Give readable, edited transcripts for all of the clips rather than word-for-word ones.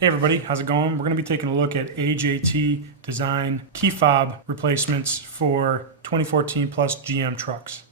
Hey everybody, how's it going? We're going to be taking a look at AJT Design key fob replacements for 2014 plus GM trucks.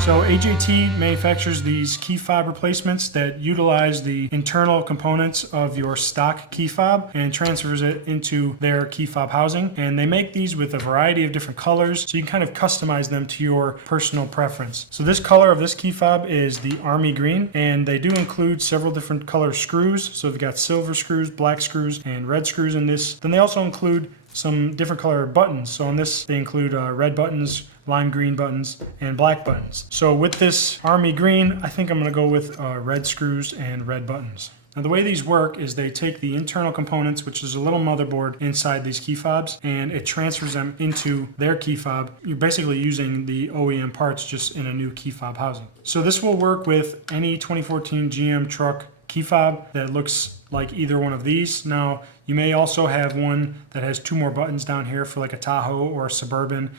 So AJT manufactures these key fob replacements that utilize the internal components of your stock key fob and transfers it into their key fob housing. And they make these with a variety of different colors, so you can kind of customize them to your personal preference. So this color of this key fob is the Army Green, and they do include several different color screws. So they've got silver screws, black screws, and red screws in this. Then they also include some different color buttons. So on this, they include red buttons, lime green buttons, and black buttons. So with this Army Green, I think I'm gonna go with red screws and red buttons. Now the way these work is they take the internal components, which is a little motherboard inside these key fobs, and it transfers them into their key fob. You're basically using the OEM parts just in a new key fob housing. So this will work with any 2014 GM truck key fob that looks like either one of these. Now you may also have one that has two more buttons down here for like a Tahoe or a Suburban.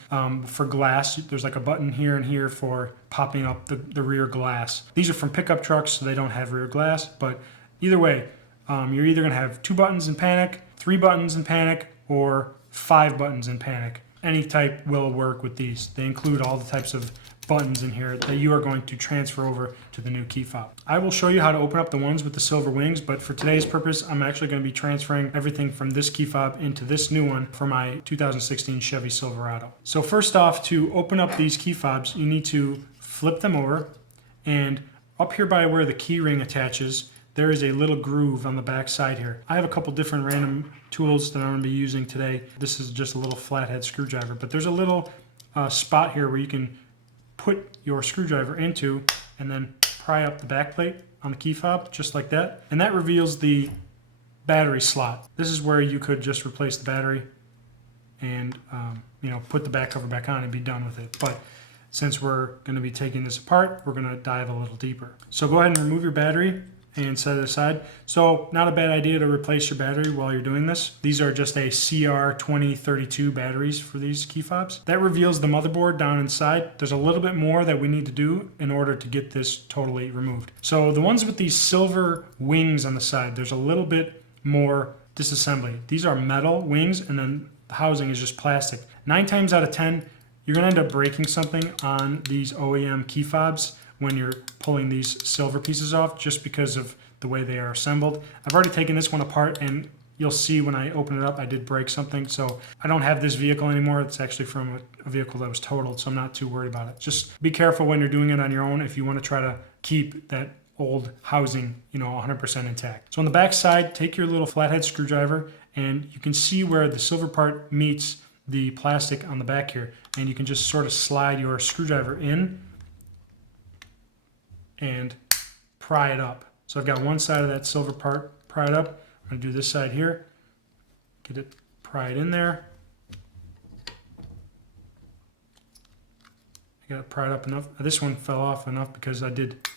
For glass, there's like a button here and here for popping up the rear glass. These are from pickup trucks, so they don't have rear glass, but either way, you're either gonna have 2 buttons in panic, 3 buttons in panic, or 5 buttons in panic. Any type will work with these. They include all the types of buttons in here that you are going to transfer over to the new key fob. I will show you how to open up the ones with the silver wings, but for today's purpose, I'm actually going to be transferring everything from this key fob into this new one for my 2016 Chevy Silverado. So first off, to open up these key fobs, you need to flip them over, and up here by where the key ring attaches, there is a little groove on the back side here. I have a couple different random tools that I'm going to be using today. This is just a little flathead screwdriver, but there's a little spot here where you can put your screwdriver into and then pry up the back plate on the key fob just like that, and that reveals the battery slot. This is where you could just replace the battery and put the back cover back on and be done with it. But since we're going to be taking this apart, we're going to dive a little deeper. So go ahead and remove your battery and set it aside. So not a bad idea to replace your battery while you're doing this. These are just a CR2032 batteries for these key fobs. That reveals the motherboard down inside. There's a little bit more that we need to do in order to get this totally removed. So the ones with these silver wings on the side, there's a little bit more disassembly. These are metal wings, and then the housing is just plastic. 9 times out of 10, you're gonna end up breaking something on these OEM key fobs when you're pulling these silver pieces off, just because of the way they are assembled. I've already taken this one apart, and you'll see when I open it up, I did break something. So I don't have this vehicle anymore. It's actually from a vehicle that was totaled, so I'm not too worried about it. Just be careful when you're doing it on your own if you want to try to keep that old housing 100% intact. So on the back side, take your little flathead screwdriver, and you can see where the silver part meets the plastic on the back here, and you can just sort of slide your screwdriver in and pry it up. So I've got one side of that silver part pried up. I'm going to do this side here. Get it, pry it in there. I got it pried up enough. This one fell off enough because I did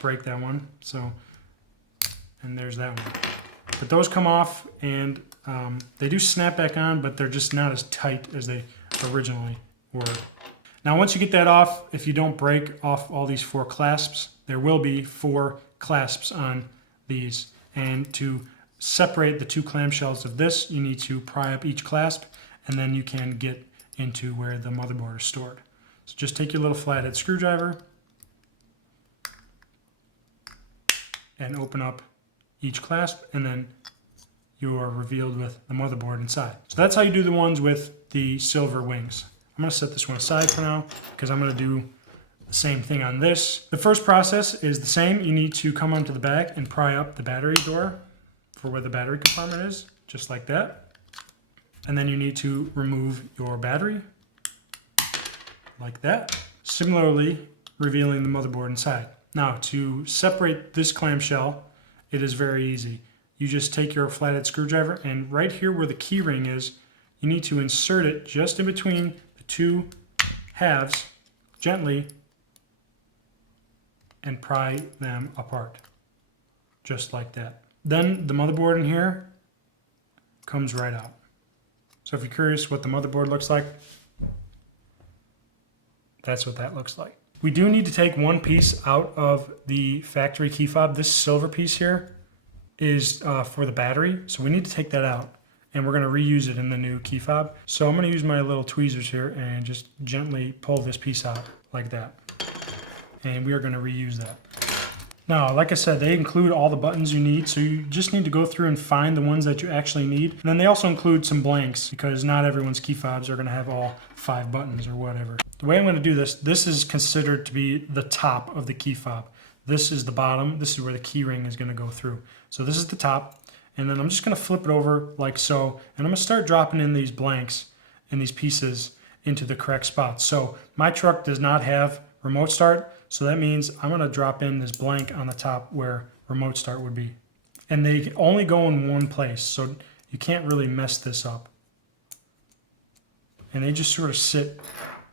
break that one. So, and there's that one. But those come off, and they do snap back on, but they're just not as tight as they originally were. Now once you get that off, if you don't break off all these 4 clasps, there will be 4 clasps on these. And to separate the 2 clamshells of this, you need to pry up each clasp, and then you can get into where the motherboard is stored. So just take your little flathead screwdriver and open up each clasp, and then you are revealed with the motherboard inside. So that's how you do the ones with the silver wings. I'm going to set this one aside for now because I'm going to do the same thing on this. The first process is the same. You need to come onto the back and pry up the battery door for where the battery compartment is, just like that. And then you need to remove your battery, like that. Similarly, revealing the motherboard inside. Now, to separate this clamshell, it is very easy. You just take your flathead screwdriver, and right here where the key ring is, you need to insert it just in between the 2 halves, gently, and pry them apart, just like that. Then the motherboard in here comes right out. So if you're curious what the motherboard looks like, that's what that looks like. We do need to take one piece out of the factory key fob. This silver piece here is for the battery, so we need to take that out, and we're going to reuse it in the new key fob. So I'm going to use my little tweezers here and just gently pull this piece out like that, and we are going to reuse that. Now, like I said, they include all the buttons you need, so you just need to go through and find the ones that you actually need. And then they also include some blanks, because not everyone's key fobs are going to have all 5 buttons or whatever. The way I'm going to do this is considered to be the top of the key fob. This is the bottom. This is where the key ring is going to go through. So this is the top, and then I'm just going to flip it over like so, and I'm going to start dropping in these blanks and these pieces into the correct spots. So my truck does not have remote start, so that means I'm going to drop in this blank on the top where remote start would be. And they only go in one place, so you can't really mess this up. And they just sort of sit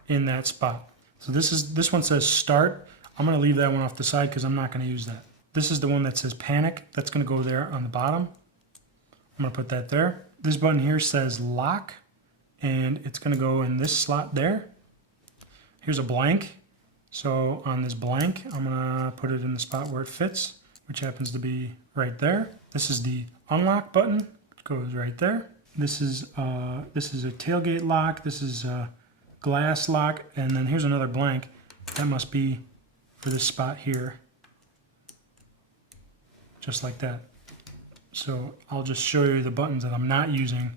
in that spot. So this one says start. I'm going to leave that one off the side because I'm not going to use that. This is the one that says panic. That's going to go there on the bottom. I'm going to put that there. This button here says lock, and it's going to go in this slot there. Here's a blank. So on this blank, I'm going to put it in the spot where it fits, which happens to be right there. This is the unlock button, which goes right there. This is a tailgate lock. This is a glass lock, and then here's another blank. That must be for this spot here, just like that. So I'll just show you the buttons that I'm not using.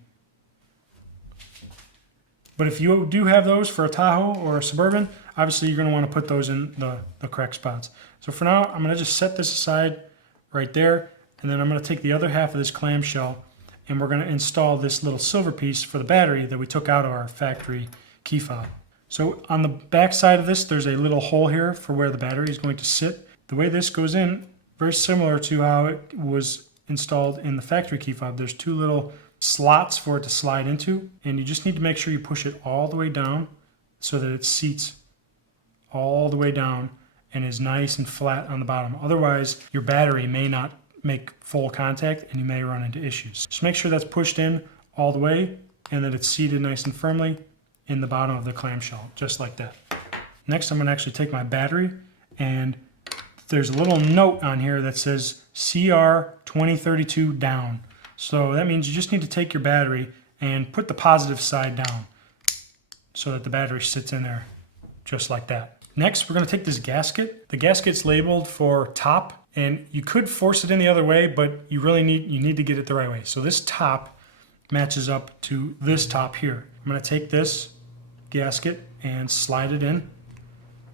But if you do have those for a Tahoe or a Suburban, obviously you're going to want to put those in the correct spots. So for now, I'm going to just set this aside right there, and then I'm going to take the other half of this clamshell, and we're going to install this little silver piece for the battery that we took out of our factory key fob. So on the back side of this, there's a little hole here for where the battery is going to sit. The way this goes in, very similar to how it was installed in the factory key fob. There's 2 little slots for it to slide into, and you just need to make sure you push it all the way down so that it seats all the way down and is nice and flat on the bottom. Otherwise, your battery may not make full contact and you may run into issues. Just make sure that's pushed in all the way and that it's seated nice and firmly in the bottom of the clamshell, just like that. Next, I'm going to actually take my battery, and there's a little note on here that says CR 2032 down. So that means you just need to take your battery and put the positive side down so that the battery sits in there just like that. Next, we're going to take this gasket. The gasket's labeled for top, and you could force it in the other way, but you need to get it the right way. So this top matches up to this top here. I'm going to take this gasket and slide it in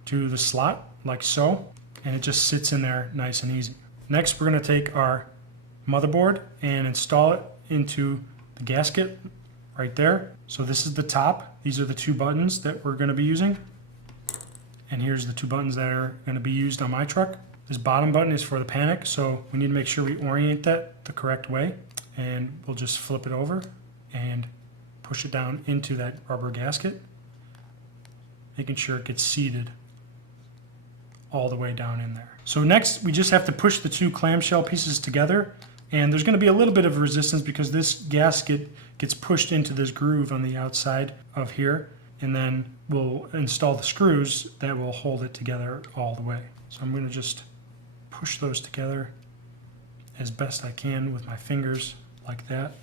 to the slot like so, and it just sits in there nice and easy. Next, we're going to take our motherboard and install it into the gasket right there. So this is the top. These are the 2 buttons that we're going to be using. And here's the 2 buttons that are going to be used on my truck. This bottom button is for the panic, so we need to make sure we orient that the correct way. And we'll just flip it over and push it down into that rubber gasket, making sure it gets seated all the way down in there. So next, we just have to push the 2 clamshell pieces together, and there's going to be a little bit of resistance because this gasket gets pushed into this groove on the outside of here, and then we'll install the screws that will hold it together all the way. So I'm going to just push those together as best I can with my fingers like that.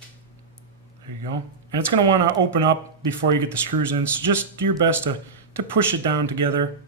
There you go. And it's going to want to open up before you get the screws in, so just do your best to push it down together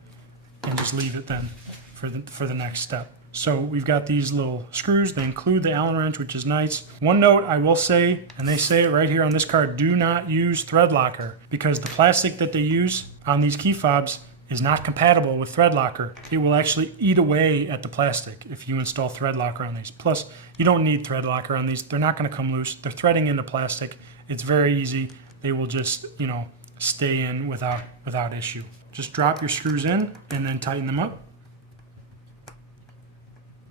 and just leave it then for the next step. So we've got these little screws. They include the Allen wrench, which is nice. One note I will say, and they say it right here on this card, do not use thread locker, because the plastic that they use on these key fobs is not compatible with thread locker. It will actually eat away at the plastic if you install thread locker on these. Plus, you don't need thread locker on these. They're not going to come loose. They're threading into plastic. It's very easy. They will just, stay in without issue. Just drop your screws in and then tighten them up.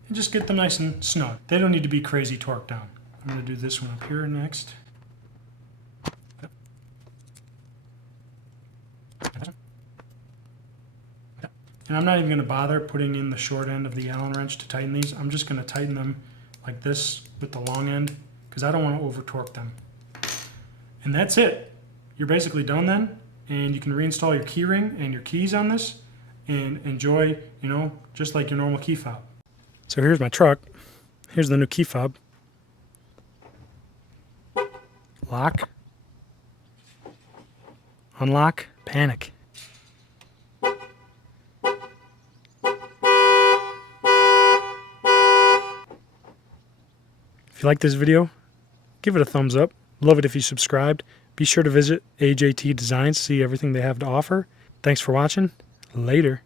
And just get them nice and snug. They don't need to be crazy torqued down. I'm going to do this one up here next. And I'm not even going to bother putting in the short end of the Allen wrench to tighten these. I'm just going to tighten them like this with the long end because I don't want to over torque them. And that's it. You're basically done then, and you can reinstall your key ring and your keys on this, and enjoy, you know, just like your normal key fob. So here's my truck. Here's the new key fob. Lock. Unlock. Panic. If you like this video, give it a thumbs up. Love it if you subscribed. Be sure to visit AJT Design to see everything they have to offer. Thanks for watching. Later.